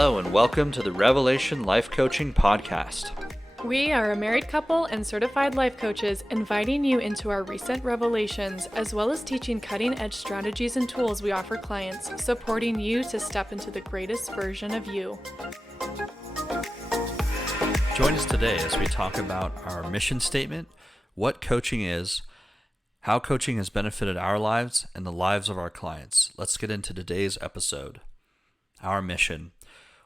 Hello and welcome to the Revelation Life Coaching Podcast. We are a married couple and certified life coaches inviting you into our recent revelations, as well as teaching cutting-edge strategies and tools we offer clients, supporting you to step into the greatest version of you. Join us today as we talk about our mission statement, what coaching is, how coaching has benefited our lives and the lives of our clients. Let's get into today's episode. Our mission.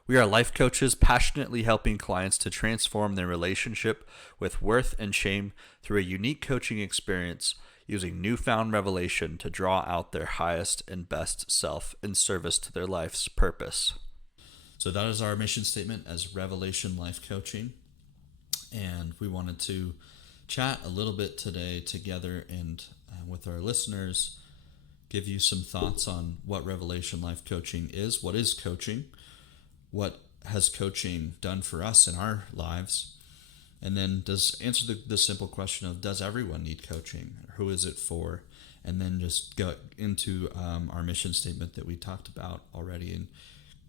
We are life coaches passionately helping clients to transform their relationship with worth and shame through a unique coaching experience using newfound revelation to draw out their highest and best self in service to their life's purpose. So that is our mission statement as Revelation Life Coaching. And we wanted to chat a little bit today together and with our listeners, give you some thoughts on what Revelation Life Coaching is, what is coaching, what has coaching done for us in our lives, and then answer the simple question of, does everyone need coaching? Who is it for? And then just go into our mission statement that we talked about already and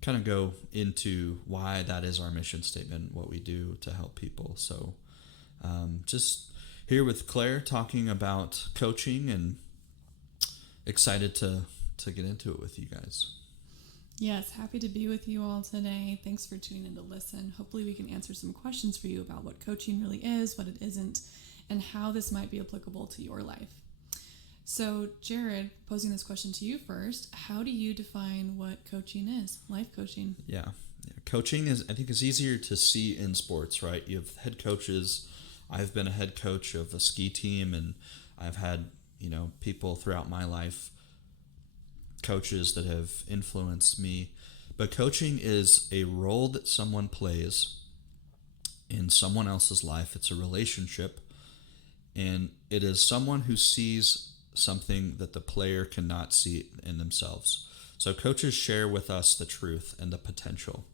kind of go into why that is our mission statement, what we do to help people. So just here with Claire talking about coaching and excited to get into it with you guys. Yes, happy to be with you all today. Thanks for tuning in to listen. Hopefully we can answer some questions for you about what coaching really is, what it isn't, and how this might be applicable to your life. So Jared, posing this question to you first, how do you define what coaching is, life coaching? Yeah. Coaching is easier to see in sports, right? You have head coaches. I've been a head coach of a ski team, and I've had, people throughout my life, coaches that have influenced me. But coaching is a role that someone plays in someone else's life. It's a relationship, and it is someone who sees something that the player cannot see in themselves. So coaches share with us the truth and the potential.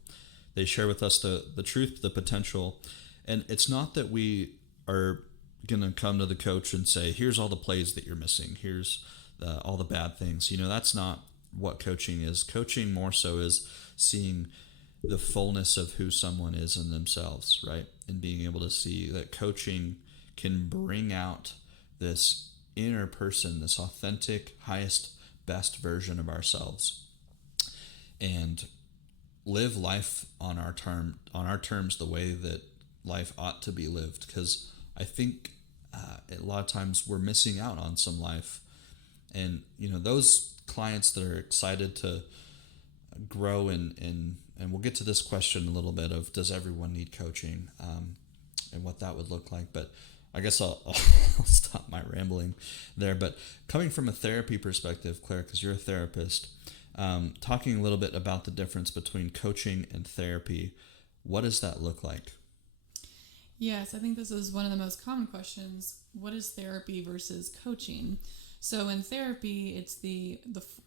They share with us the truth, the potential, and it's not that we are going to come to the coach and say, here's all the plays that you're missing, here's all the bad things. That's not what coaching is. Coaching more so is seeing the fullness of who someone is in themselves, right? And being able to see that coaching can bring out this inner person, this authentic, highest, best version of ourselves, and live life on our terms, the way that life ought to be lived. Because I think a lot of times we're missing out on some life. And, those clients that are excited to grow and we'll get to this question a little bit of, does everyone need coaching, and what that would look like. But I guess I'll stop my rambling there. But coming from a therapy perspective, Claire, because you're a therapist, talking a little bit about the difference between coaching and therapy, what does that look like? Yes, I think this is one of the most common questions. What is therapy versus coaching? So in therapy, it's the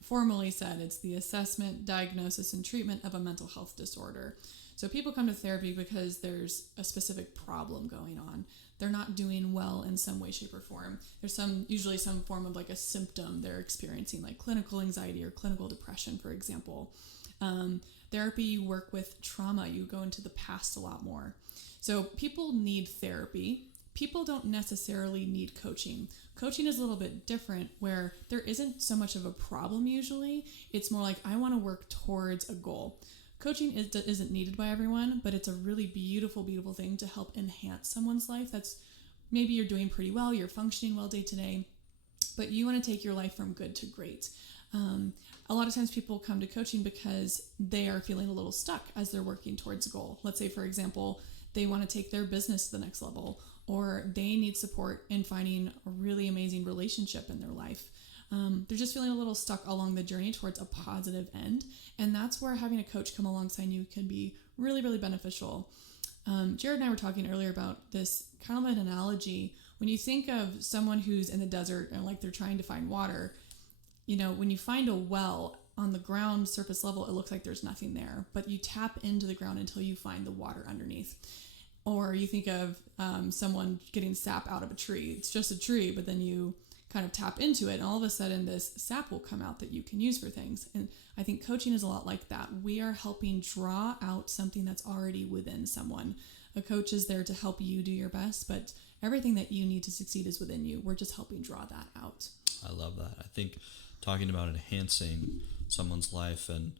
formally said, it's the assessment, diagnosis, and treatment of a mental health disorder. So people come to therapy because there's a specific problem going on. They're not doing well in some way, shape, or form. There's usually some form of like a symptom they're experiencing, like clinical anxiety or clinical depression, for example. Therapy, you work with trauma. You go into the past a lot more. So people need therapy. People don't necessarily need coaching. Coaching is a little bit different, where there isn't so much of a problem usually. It's more like, I want to work towards a goal. Coaching isn't needed by everyone, but it's a really beautiful, beautiful thing to help enhance someone's life. That's maybe you're doing pretty well, you're functioning well day to day, but you want to take your life from good to great. A lot of times people come to coaching because they are feeling a little stuck as they're working towards a goal. Let's say, for example, they want to take their business to the next level, or they need support in finding a really amazing relationship in their life. They're just feeling a little stuck along the journey towards a positive end. And that's where having a coach come alongside you can be really, really beneficial. Jared and I were talking earlier about this kind of an analogy. When you think of someone who's in the desert and like they're trying to find water, when you find a well on the ground surface level, it looks like there's nothing there, but you tap into the ground until you find the water underneath. Or you think of someone getting sap out of a tree. It's just a tree, but then you kind of tap into it, and all of a sudden this sap will come out that you can use for things. And I think coaching is a lot like that. We are helping draw out something that's already within someone. A coach is there to help you do your best, but everything that you need to succeed is within you. We're just helping draw that out. I love that. I think talking about enhancing someone's life, and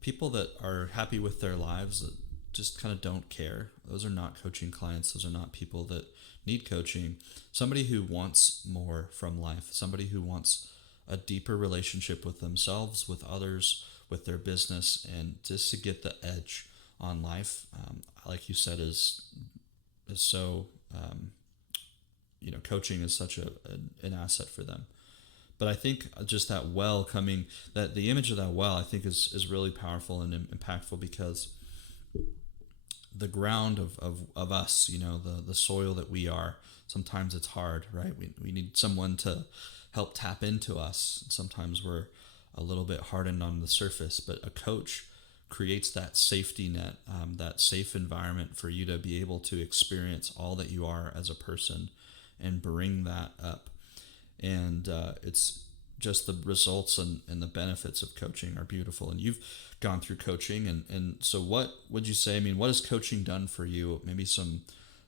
people that are happy with their lives that just kind of don't care, those are not coaching clients. Those are not people that need coaching. Somebody who wants more from life, somebody who wants a deeper relationship with themselves, with others, with their business, and just to get the edge on life, like you said, is so, coaching is such an asset for them. But I think just that well coming, that the image of that well, I think is really powerful and impactful, because the ground of us, the soil that we are, sometimes it's hard, right? We need someone to help tap into us. Sometimes we're a little bit hardened on the surface, but a coach creates that safety net, that safe environment for you to be able to experience all that you are as a person and bring that up. And it's just the results and the benefits of coaching are beautiful. And you've gone through coaching. And so what would you say, what has coaching done for you? Maybe some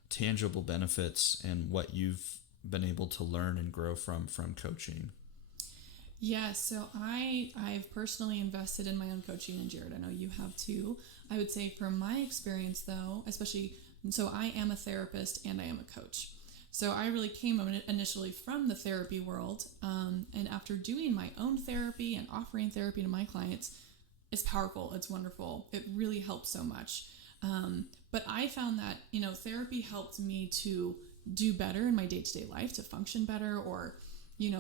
tangible benefits and what you've been able to learn and grow from coaching. Yeah, so I've personally invested in my own coaching, and Jared, I know you have too. I would say from my experience though, especially, so I am a therapist and I am a coach. So I really came initially from the therapy world, and after doing my own therapy and offering therapy to my clients, it's powerful, it's wonderful, it really helps so much. But I found that, therapy helped me to do better in my day-to-day life, to function better, or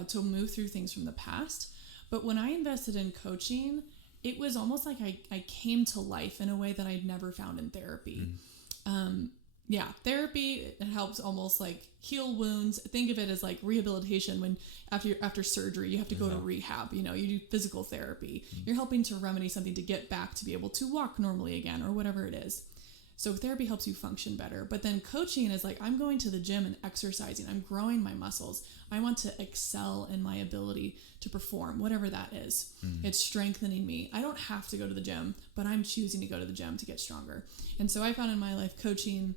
to move through things from the past. But when I invested in coaching, it was almost like I came to life in a way that I'd never found in therapy. Therapy, it helps almost like heal wounds. Think of it as like rehabilitation. When after surgery, you have to go to rehab, you do physical therapy. You're helping to remedy something to get back to be able to walk normally again, or whatever it is. So therapy helps you function better. But then coaching is like, I'm going to the gym and exercising. I'm growing my muscles. I want to excel in my ability to perform, whatever that is. It's strengthening me. I don't have to go to the gym, but I'm choosing to go to the gym to get stronger. And so I found in my life coaching,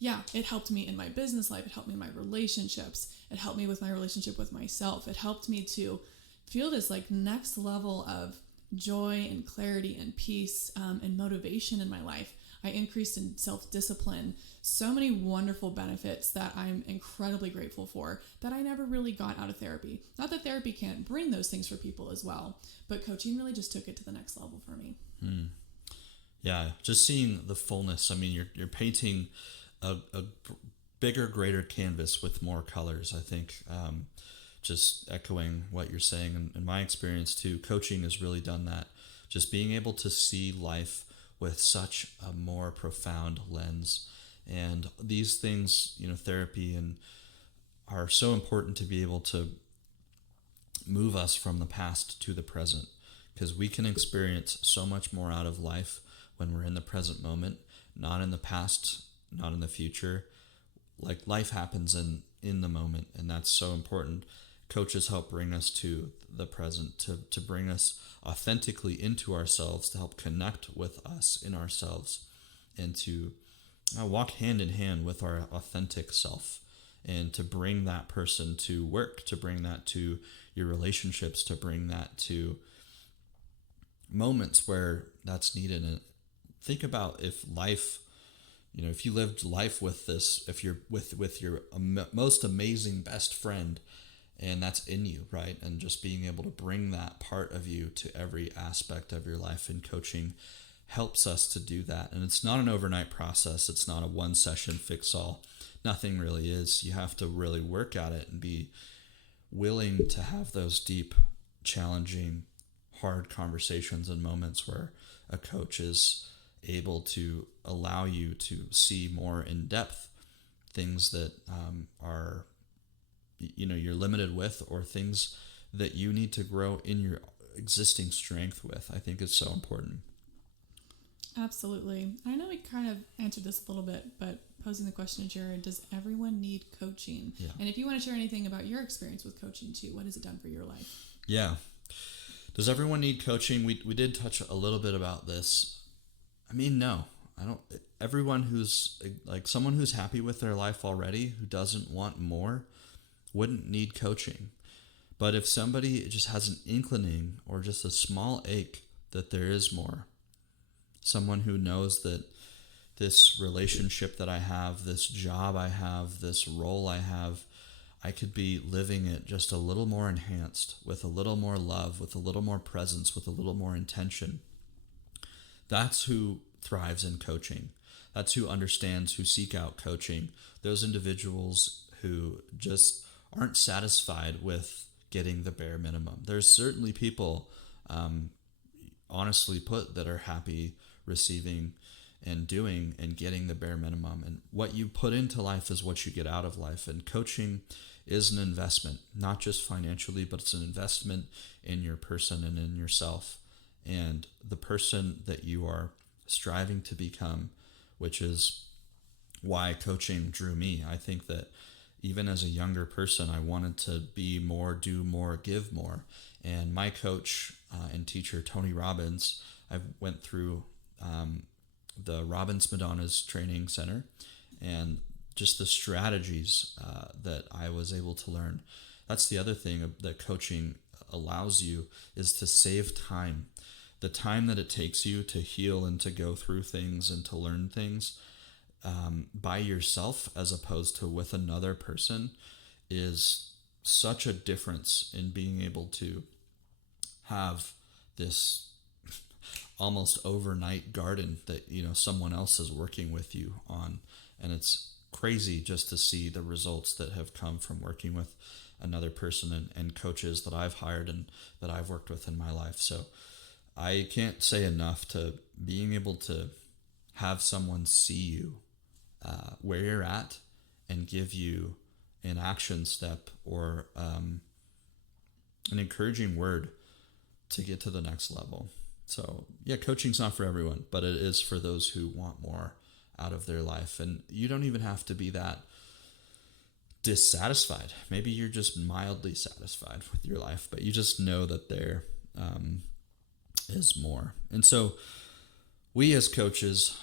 it helped me in my business life. It helped me in my relationships. It helped me with my relationship with myself. It helped me to feel this like next level of joy and clarity and peace and motivation in my life. I increased in self-discipline. So many wonderful benefits that I'm incredibly grateful for that I never really got out of therapy. Not that therapy can't bring those things for people as well, but coaching really just took it to the next level for me. Yeah, just seeing the fullness. You're painting a bigger, greater canvas with more colors. I think just echoing what you're saying, in my experience too, coaching has really done that. Just being able to see life with such a more profound lens. And these things, therapy and are so important to be able to move us from the past to the present, because we can experience so much more out of life when we're in the present moment, not in the past, not in the future. Like life happens in the moment, and that's so important. Coaches help bring us to the present, to bring us authentically into ourselves, to help connect with us in ourselves, and to walk hand in hand with our authentic self, and to bring that person to work, to bring that to your relationships, to bring that to moments where that's needed. And think about if life, if you lived life with this, if you're with your most amazing best friend, and that's in you, right? And just being able to bring that part of you to every aspect of your life, and coaching helps us to do that. And it's not an overnight process. It's not a one session fix all. Nothing really is. You have to really work at it and be willing to have those deep, challenging, hard conversations and moments where a coach is able to allow you to see more in depth things that are you're limited with, or things that you need to grow in your existing strength with. I think it's so important. Absolutely. I know we kind of answered this a little bit, but posing the question to Jared, does everyone need coaching? Yeah. And if you want to share anything about your experience with coaching too, what has it done for your life? Yeah. Does everyone need coaching? We did touch a little bit about this. I mean, no. I don't. Everyone who's like someone who's happy with their life already, who doesn't want more, wouldn't need coaching. But if somebody just has an inkling or just a small ache that there is more, someone who knows that this relationship that I have, this job I have, this role I have, I could be living it just a little more enhanced, with a little more love, with a little more presence, with a little more intention. That's who thrives in coaching. That's who understands, who seek out coaching. Those individuals who just aren't satisfied with getting the bare minimum. There's certainly people, honestly put, that are happy receiving and doing and getting the bare minimum. And what you put into life is what you get out of life. And coaching is an investment, not just financially, but it's an investment in your person and in yourself and the person that you are striving to become, which is why coaching drew me. I think that even as a younger person, I wanted to be more, do more, give more. And my coach and teacher, Tony Robbins, I went through the Robbins Madonna's Training Center, and just the strategies that I was able to learn. That's the other thing that coaching allows you, is to save time. The time that it takes you to heal and to go through things and to learn things by yourself as opposed to with another person is such a difference in being able to have this almost overnight garden that, you know, someone else is working with you on. And it's crazy just to see the results that have come from working with another person and coaches that I've hired and that I've worked with in my life. So I can't say enough to being able to have someone see you where you're at and give you an action step or an encouraging word to get to the next level. So yeah, coaching's not for everyone, but it is for those who want more out of their life. And you don't even have to be that dissatisfied. Maybe you're just mildly satisfied with your life, but you just know that there is more. And so we as coaches,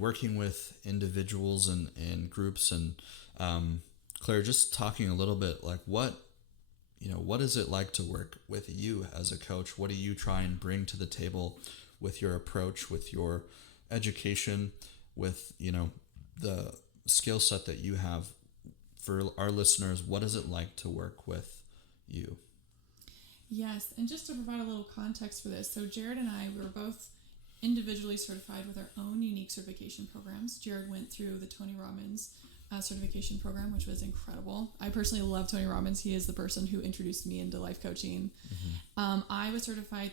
working with individuals and groups, and Claire, just talking a little bit like what is it like to work with you as a coach? What do you try and bring to the table with your approach, with your education, with, the skill set that you have? For our listeners, what is it like to work with you? Yes, and just to provide a little context for this, so Jared and I, we were both individually certified with our own unique certification programs. Jared went through the Tony Robbins certification program, which was incredible. I personally love Tony Robbins. He is the person who introduced me into life coaching. Mm-hmm. I was certified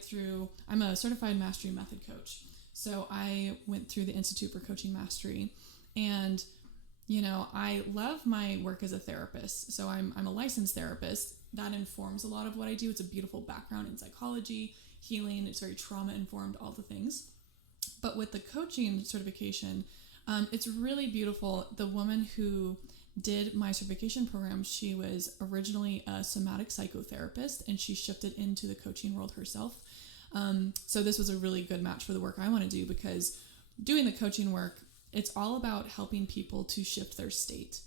I'm a certified mastery method coach. So I went through the Institute for Coaching Mastery, and I love my work as a therapist. So I'm a licensed therapist. That informs a lot of what I do. It's a beautiful background in psychology, healing. It's very trauma informed, all the things. But with the coaching certification, it's really beautiful. The woman who did my certification program, she was originally a somatic psychotherapist, and she shifted into the coaching world herself. So this was a really good match for the work I want to do, because doing the coaching work, it's all about helping people to shift their state.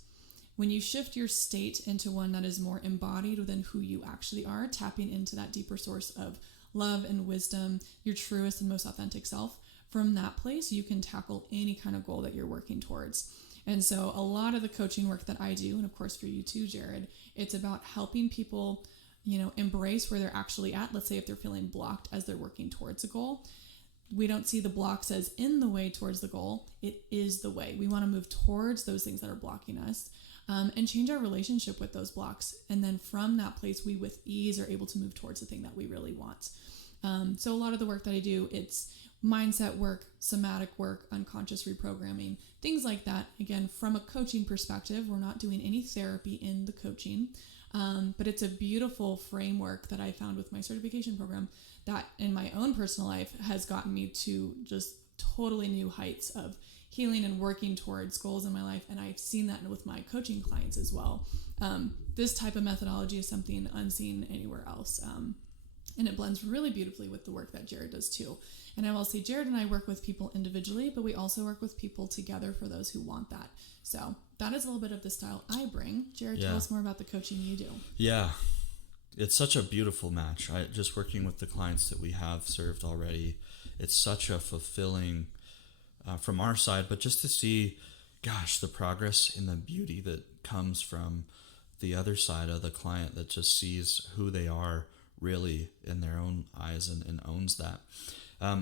When you shift your state into one that is more embodied within who you actually are, tapping into that deeper source of love and wisdom, your truest and most authentic self, from that place, you can tackle any kind of goal that you're working towards. And so a lot of the coaching work that I do, and of course for you too, Jared, it's about helping people, embrace where they're actually at. Let's say if they're feeling blocked as they're working towards a goal. We don't see the blocks as in the way towards the goal. It is the way. We want to move towards those things that are blocking us, and change our relationship with those blocks. And then from that place, we with ease are able to move towards the thing that we really want. So a lot of the work that I do, it's mindset work, somatic work, unconscious reprogramming, things like that. Again, from a coaching perspective, we're not doing any therapy in the coaching, but it's a beautiful framework that I found with my certification program that in my own personal life has gotten me to just totally new heights of healing and working towards goals in my life. And I've seen that with my coaching clients as well. This type of methodology is something unseen anywhere else. And it blends really beautifully with the work that Jared does too. And I will say Jared and I work with people individually, but we also work with people together for those who want that. So that is a little bit of the style I bring. Jared, tell us more about the coaching you do. Yeah. It's such a beautiful match. Just working with the clients that we have served already, it's such a fulfilling from our side, but just to see, gosh, the progress and the beauty that comes from the other side of the client that just sees who they are really in their own eyes and owns that.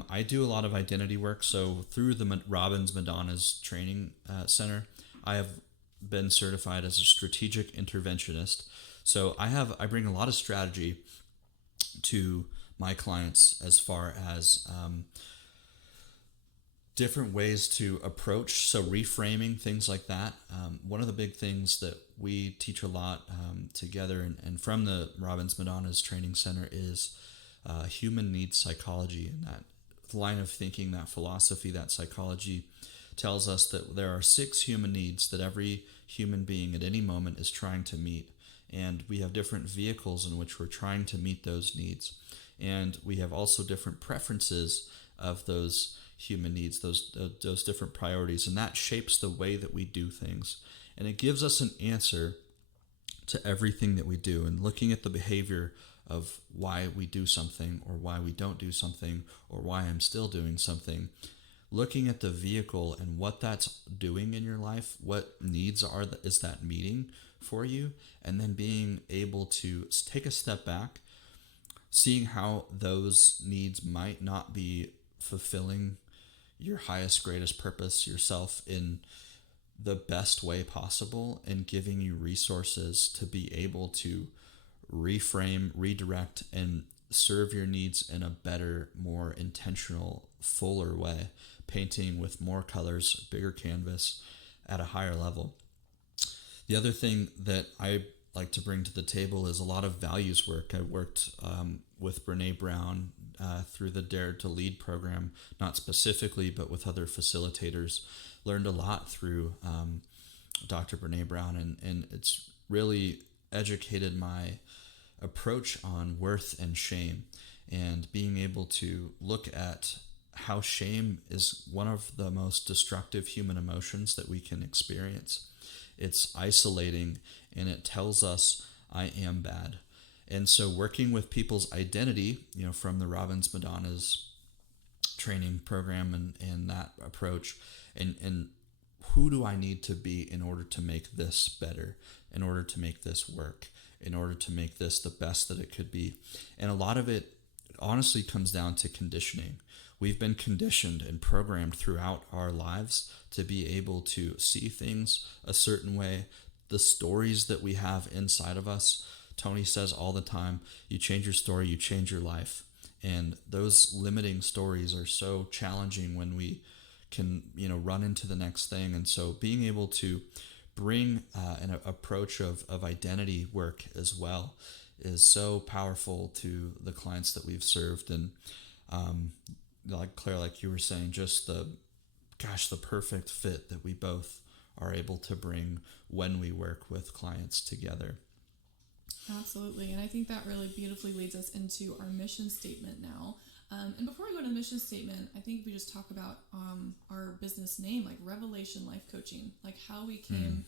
I do a lot of identity work. So through the Robbins Madonna's Training Center, I have been certified as a strategic interventionist. So I bring a lot of strategy to my clients as far as different ways to approach, so reframing, things like that. One of the big things that we teach a lot together and from the Robbins Madonna's Training Center is human needs psychology, and that line of thinking, that philosophy, that psychology tells us that there are 6 human needs that every human being at any moment is trying to meet. And we have different vehicles in which we're trying to meet those needs. And we have also different preferences of those human needs, those different priorities. And that shapes the way that we do things. And it gives us an answer to everything that we do. And looking at the behavior of why we do something or why we don't do something or why I'm still doing something, looking at the vehicle and what that's doing in your life, what needs is that meeting for you, and then being able to take a step back, seeing how those needs might not be fulfilling your highest, greatest purpose, yourself, in the best way possible, and giving you resources to be able to reframe, redirect, and serve your needs in a better, more intentional, fuller way, painting with more colors, bigger canvas at a higher level. The other thing that I like to bring to the table is a lot of values work. I worked with Brene Brown through the Dare to Lead program, not specifically, but with other facilitators. Learned a lot through Dr. Brene Brown, and it's really educated my approach on worth and shame, and being able to look at how shame is one of the most destructive human emotions that we can experience. It's isolating, and it tells us I am bad. And so working with people's identity, from the Robbins Madonna's training program and that approach, and who do I need to be in order to make this better, in order to make this work, in order to make this the best that it could be. And a lot of it honestly comes down to conditioning. We've been conditioned and programmed throughout our lives to be able to see things a certain way. The stories that we have inside of us, Tony says all the time, you change your story, you change your life. And those limiting stories are so challenging when we can, run into the next thing. And so being able to bring an approach of identity work as well is so powerful to the clients that we've served. And like Claire, like you were saying, just the perfect fit that we both are able to bring when we work with clients together. Absolutely. And I think that really beautifully leads us into our mission statement now. And before we go to the mission statement, I think we just talk about our business name, like Revelation Life Coaching, like how we came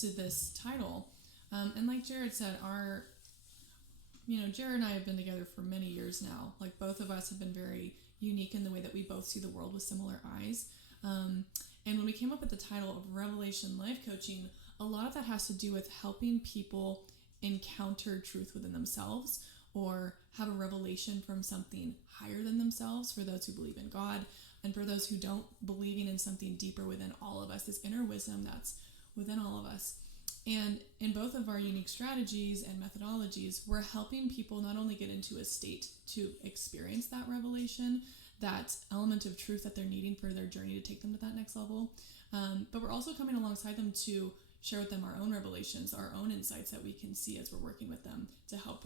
to this title. And like Jared said, Jared and I have been together for many years now. Like both of us have been very unique in the way that we both see the world with similar eyes. And when we came up with the title of Revelation Life Coaching, a lot of that has to do with helping people encounter truth within themselves or have a revelation from something higher than themselves, for those who believe in God, and for those who don't, believing in something deeper within all of us, this inner wisdom that's within all of us. And in both of our unique strategies and methodologies, we're helping people not only get into a state to experience that revelation, that element of truth that they're needing for their journey to take them to that next level, but we're also coming alongside them to share with them our own revelations, our own insights that we can see as we're working with them to help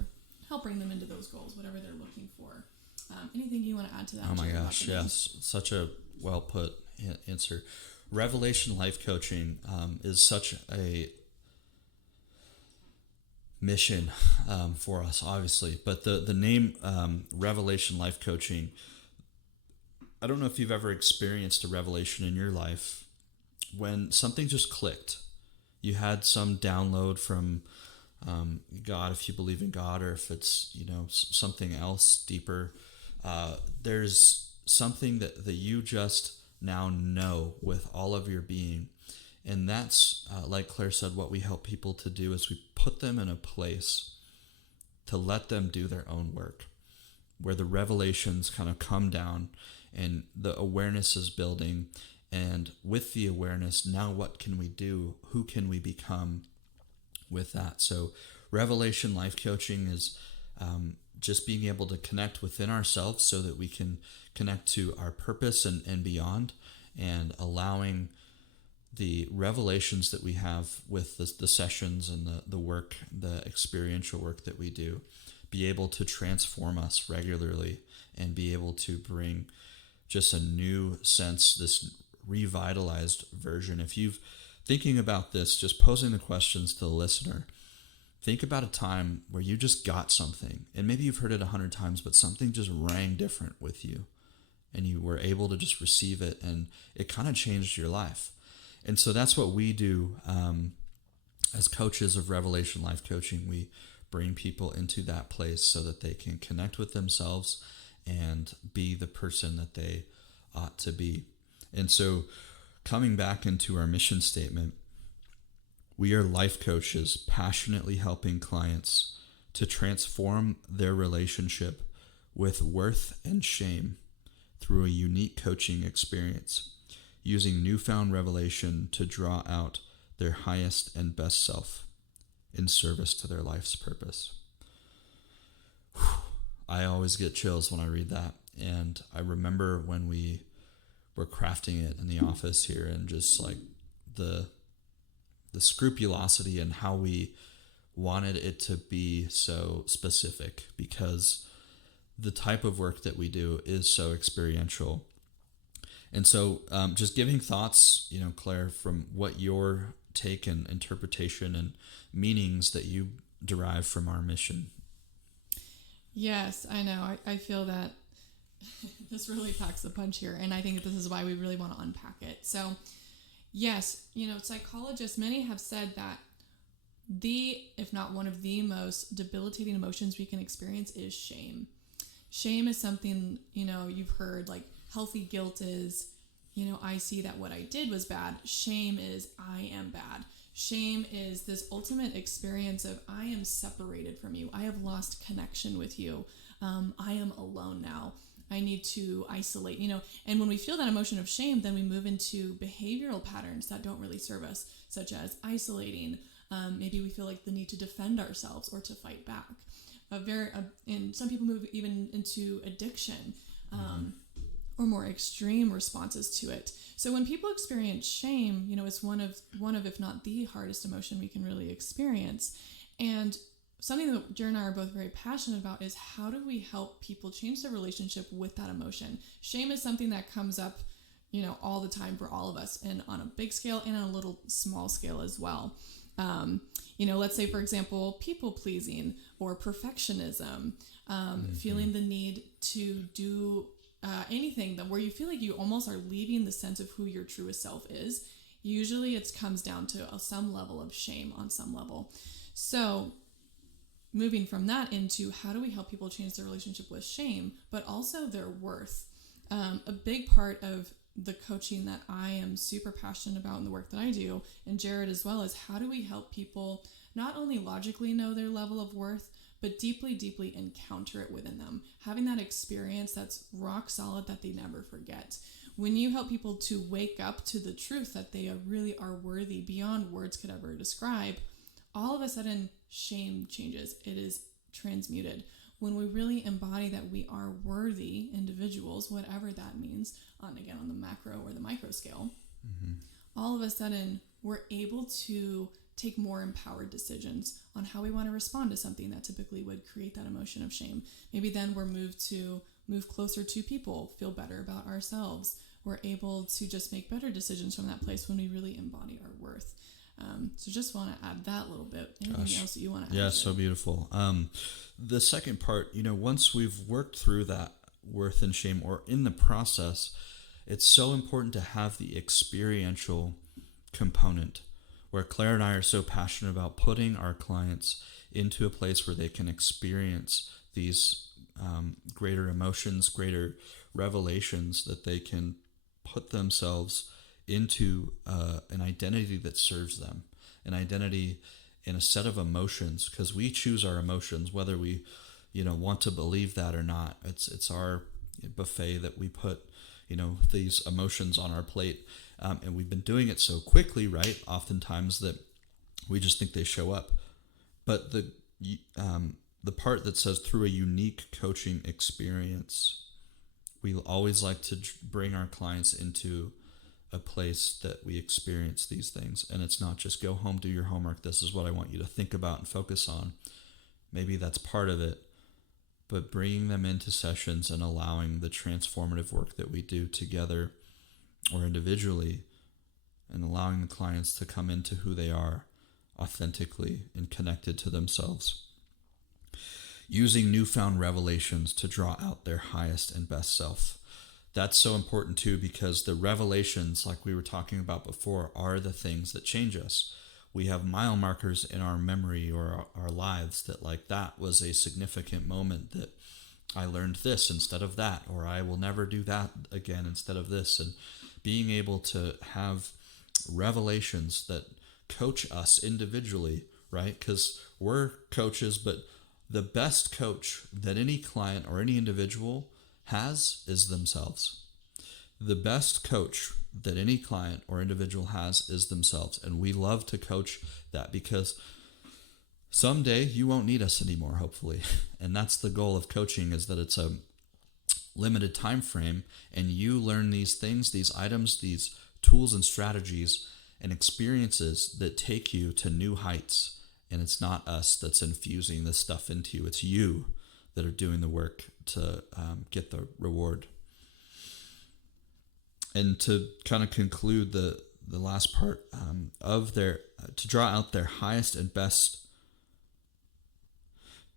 bring them into those goals, whatever they're looking for. Anything you want to add to that? Oh my gosh, yes. Such a well put answer. Revelation Life Coaching is such a mission for us, obviously. But the name Revelation Life Coaching, I don't know if you've ever experienced a revelation in your life when something just clicked. You had some download from God, if you believe in God, or if it's something else deeper. There's something that you just now know with all of your being. And that's, like Claire said, what we help people to do is we put them in a place to let them do their own work, where the revelations kind of come down and the awareness is building. And with the awareness, now what can we do? Who can we become with that? So Revelation Life Coaching is just being able to connect within ourselves so that we can connect to our purpose and beyond, and allowing the revelations that we have with the sessions and the work, the experiential work that we do, be able to transform us regularly and be able to bring just a new sense, this revitalized version. If you've thinking about this, just posing the questions to the listener, think about a time where you just got something, and maybe you've heard it 100 times, but something just rang different with you and you were able to just receive it, and it kind of changed your life. And so that's what we do as coaches of Revelation Life Coaching. We bring people into that place so that they can connect with themselves and be the person that they ought to be. And so coming back into our mission statement, we are life coaches passionately helping clients to transform their relationship with worth and shame through a unique coaching experience, using newfound revelation to draw out their highest and best self in service to their life's purpose. I always get chills when I read that. And I remember when we were crafting it in the office here, and just like the scrupulosity and how we wanted it to be so specific, because the type of work that we do is so experiential. And so just giving thoughts, Claire, from what your take and interpretation and meanings that you derive from our mission. Yes, I know. I feel that this really packs the punch here. And I think this is why we really want to unpack it. So yes, psychologists, many have said that if not one of the most debilitating emotions we can experience is shame. Shame is something, you've heard, like healthy guilt is, I see that what I did was bad. Shame is I am bad. Shame is this ultimate experience of I am separated from you. I have lost connection with you. I am alone now. I need to isolate, and when we feel that emotion of shame, then we move into behavioral patterns that don't really serve us, such as isolating. Maybe we feel like the need to defend ourselves or to fight back. And some people move even into addiction, or more extreme responses to it. So when people experience shame, it's one of, if not the hardest emotion we can really experience. And something that Jared and I are both very passionate about is how do we help people change their relationship with that emotion? Shame is something that comes up, all the time for all of us, and on a big scale and on a little small scale as well. Let's say, for example, people pleasing or perfectionism, feeling the need to do anything where you feel like you almost are leaving the sense of who your truest self is. Usually it comes down to some level of shame on some level. So moving from that into how do we help people change their relationship with shame, but also their worth. A big part of the coaching that I am super passionate about in the work that I do, and Jared as well, is how do we help people not only logically know their level of worth, but deeply, deeply encounter it within them. Having that experience that's rock solid that they never forget. When you help people to wake up to the truth that they really are worthy beyond words could ever describe, all of a sudden shame changes. It is transmuted. When we really embody that we are worthy individuals, whatever that means, on the macro or the micro scale, all of a sudden we're able to take more empowered decisions on how we want to respond to something that typically would create that emotion of shame. Maybe then we're moved to move closer to people, feel better about ourselves, we're able to just make better decisions from that place when we really embody our worth. So just want to add that a little bit. Anything else that you want to add? Yeah, so beautiful. The second part, once we've worked through that worth and shame, or in the process, it's so important to have the experiential component, where Claire and I are so passionate about putting our clients into a place where they can experience these greater emotions, greater revelations, that they can put themselves into an identity that serves them, an identity in a set of emotions, because we choose our emotions, whether we want to believe that or not. It's our buffet that we put these emotions on our plate, and we've been doing it so quickly, right, oftentimes, that we just think they show up. But the part that says through a unique coaching experience, we always like to bring our clients into a place that we experience these things. And it's not just go home, do your homework, this is what I want you to think about and focus on. Maybe that's part of it, but bringing them into sessions and allowing the transformative work that we do together or individually, and allowing the clients to come into who they are authentically and connected to themselves. Using newfound revelations to draw out their highest and best self. That's so important too, because the revelations, like we were talking about before, are the things that change us. We have mile markers in our memory or our lives that was a significant moment, that I learned this instead of that, or I will never do that again instead of this. And being able to have revelations that coach us individually, right? Because we're coaches, but the best coach that any client or any individual has is themselves. The best coach that any client or individual has is themselves. And we love to coach that, because someday you won't need us anymore, hopefully. And that's the goal of coaching, is that it's a limited time frame, and you learn these things, these items, these tools and strategies and experiences that take you to new heights. And it's not us that's infusing this stuff into you. It's you that are doing the work to get the reward. And to kind of conclude the last part of to draw out their highest and best,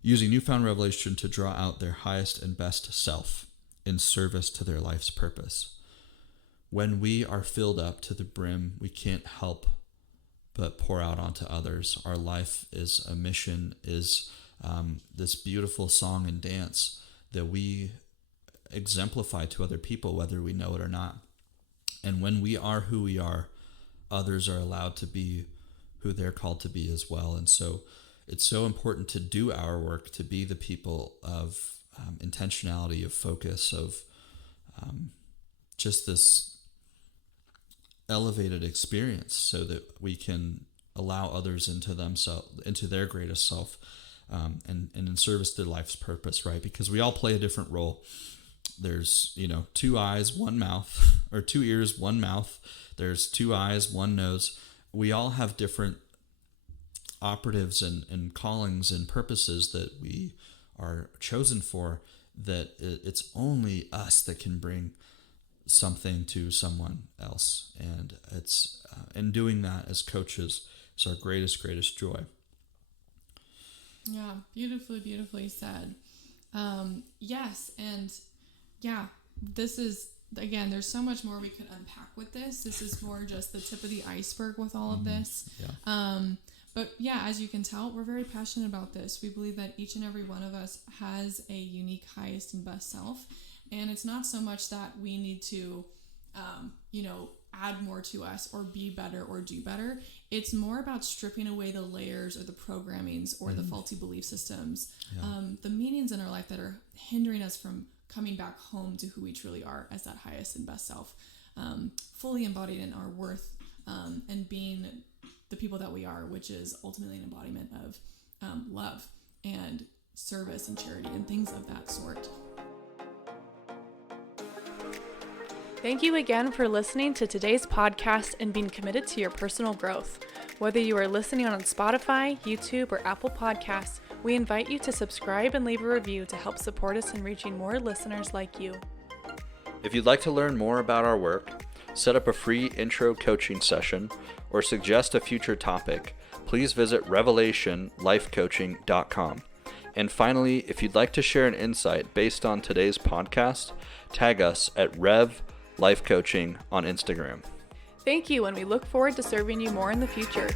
using newfound revelation to draw out their highest and best self in service to their life's purpose. When we are filled up to the brim, we can't help but pour out onto others. Our life is a mission, is this beautiful song and dance that we exemplify to other people, whether we know it or not. And when we are who we are, others are allowed to be who they're called to be as well. And so it's so important to do our work, to be the people of intentionality, of focus, of just this elevated experience, so that we can allow others into themselves, into their greatest self, and in service to life's purpose, right? Because we all play a different role. There's, 2 eyes, 1 mouth, or 2 ears, 1 mouth. There's 2 eyes, 1 nose. We all have different operatives and callings and purposes that we are chosen for, that it's only us that can bring something to someone else. And it's and doing that as coaches is our greatest joy. Yeah, beautifully said. Yes, and yeah, this is, again, there's so much more we could unpack with this. This is more just the tip of the iceberg with all of this. Yeah. But yeah, as you can tell, we're very passionate about this. We believe that each and every one of us has a unique highest and best self. And it's not so much that we need to, add more to us or be better or do better. It's more about stripping away the layers or the programmings or the faulty belief systems, the meanings in our life that are hindering us from coming back home to who we truly are as that highest and best self, fully embodied in our worth, and being the people that we are, which is ultimately an embodiment of love and service and charity and things of that sort. Thank you again for listening to today's podcast and being committed to your personal growth. Whether you are listening on Spotify, YouTube, or Apple Podcasts, we invite you to subscribe and leave a review to help support us in reaching more listeners like you. If you'd like to learn more about our work, set up a free intro coaching session, or suggest a future topic, please visit revelationlifecoaching.com. And finally, if you'd like to share an insight based on today's podcast, tag us at Rev Life Coaching on Instagram. Thank you, and we look forward to serving you more in the future.